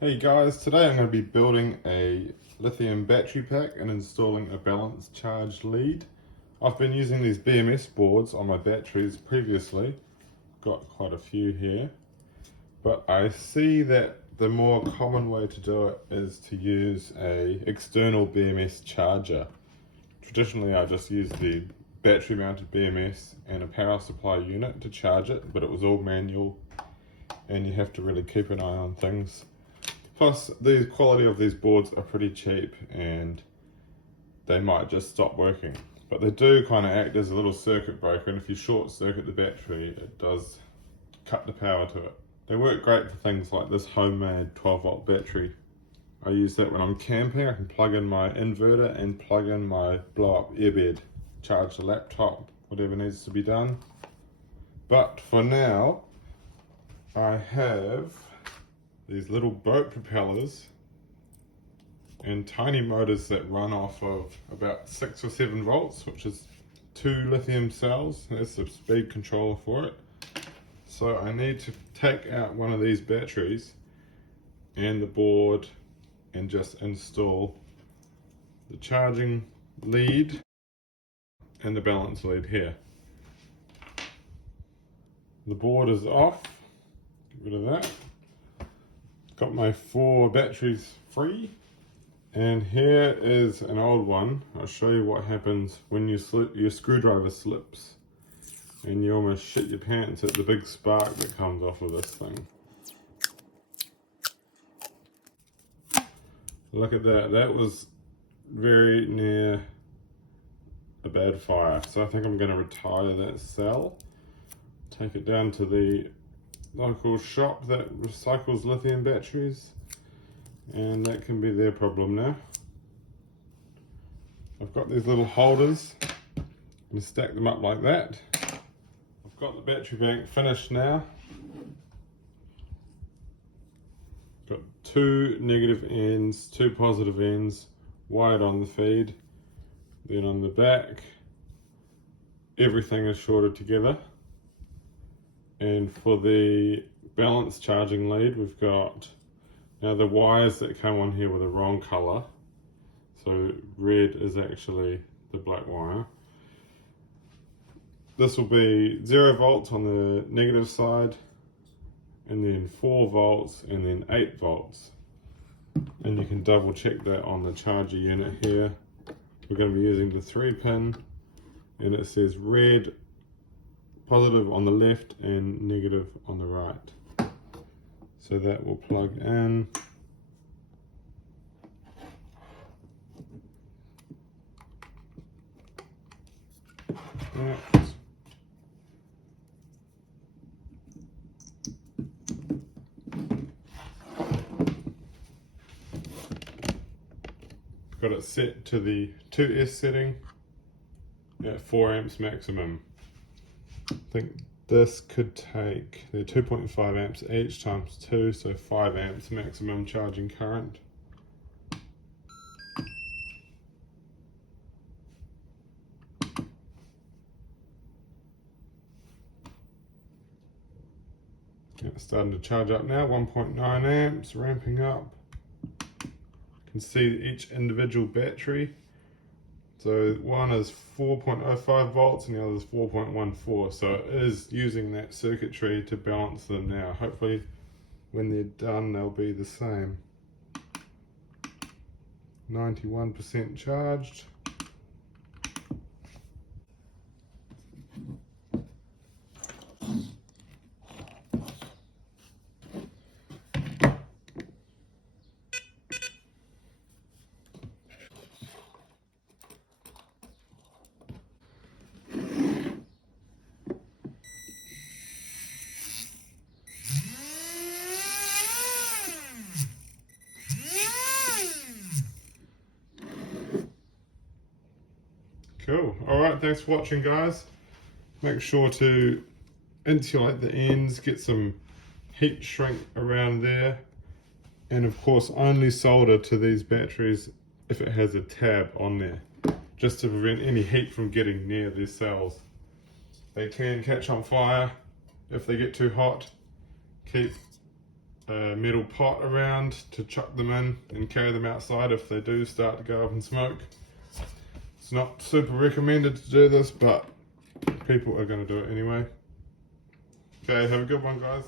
Hey guys, today I'm going to be building a lithium battery pack and installing a balanced charge lead. I've been using these BMS boards on my batteries previously, got quite a few here, but I see that the more common way to do it is to use a external BMS charger. Traditionally I just used the battery mounted BMS and a power supply unit to charge it, but it was all manual and you have to really keep an eye on things. Plus, the quality of these boards are pretty cheap and they might just stop working. But they do kind of act as a little circuit breaker, and if you short circuit the battery, it does cut the power to it. They work great for things like this homemade 12-volt battery. I use that when I'm camping. I can plug in my inverter and plug in my blow-up airbed, charge the laptop, whatever needs to be done. But for now, I have these little boat propellers and tiny motors that run off of about 6 or 7 volts, which is 2 lithium cells. That's the speed controller for it. So I need to take out one of these batteries and the board and just install the charging lead and the balance lead here. The board is off, get rid of that. Got my 4 batteries free, and here is an old one. I'll show you what happens when your screwdriver slips and you almost shit your pants at the big spark that comes off of this thing. Look at that, that was very near a bad fire. So I think I'm going to retire that cell, take it down to the local shop that recycles lithium batteries, and that can be their problem now. I've got these little holders, I'm going to stack them up like that. I've got the battery bank finished now. Got 2 negative ends, 2 positive ends wired on the feed. Then on the back, everything is shorted together. And for the balance charging lead, we've got, now the wires that come on here were the wrong color. So red is actually the black wire. This will be 0 volts on the negative side, and then 4 volts, and then 8 volts. And you can double check that on the charger unit here. We're going to be using the 3-pin, and it says red positive on the left and negative on the right. So that will plug in. That. Got it set to the 2S setting at 4 amps maximum. I think this could take, they're 2.5 amps each times 2, so 5 amps maximum charging current. It's starting to charge up now, 1.9 amps, ramping up. You can see each individual battery. So one is 4.05 volts and the other is 4.14. So it is using that circuitry to balance them now. Hopefully when they're done, they'll be the same. 91% charged. Cool. Alright, thanks for watching, guys. Make sure to insulate the ends, get some heat shrink around there, and of course only solder to these batteries if it has a tab on there, just to prevent any heat from getting near these cells. They can catch on fire if they get too hot. Keep a metal pot around to chuck them in and carry them outside if they do start to go up in smoke. It's not super recommended to do this, but people are going to do it anyway. Okay, have a good one, guys.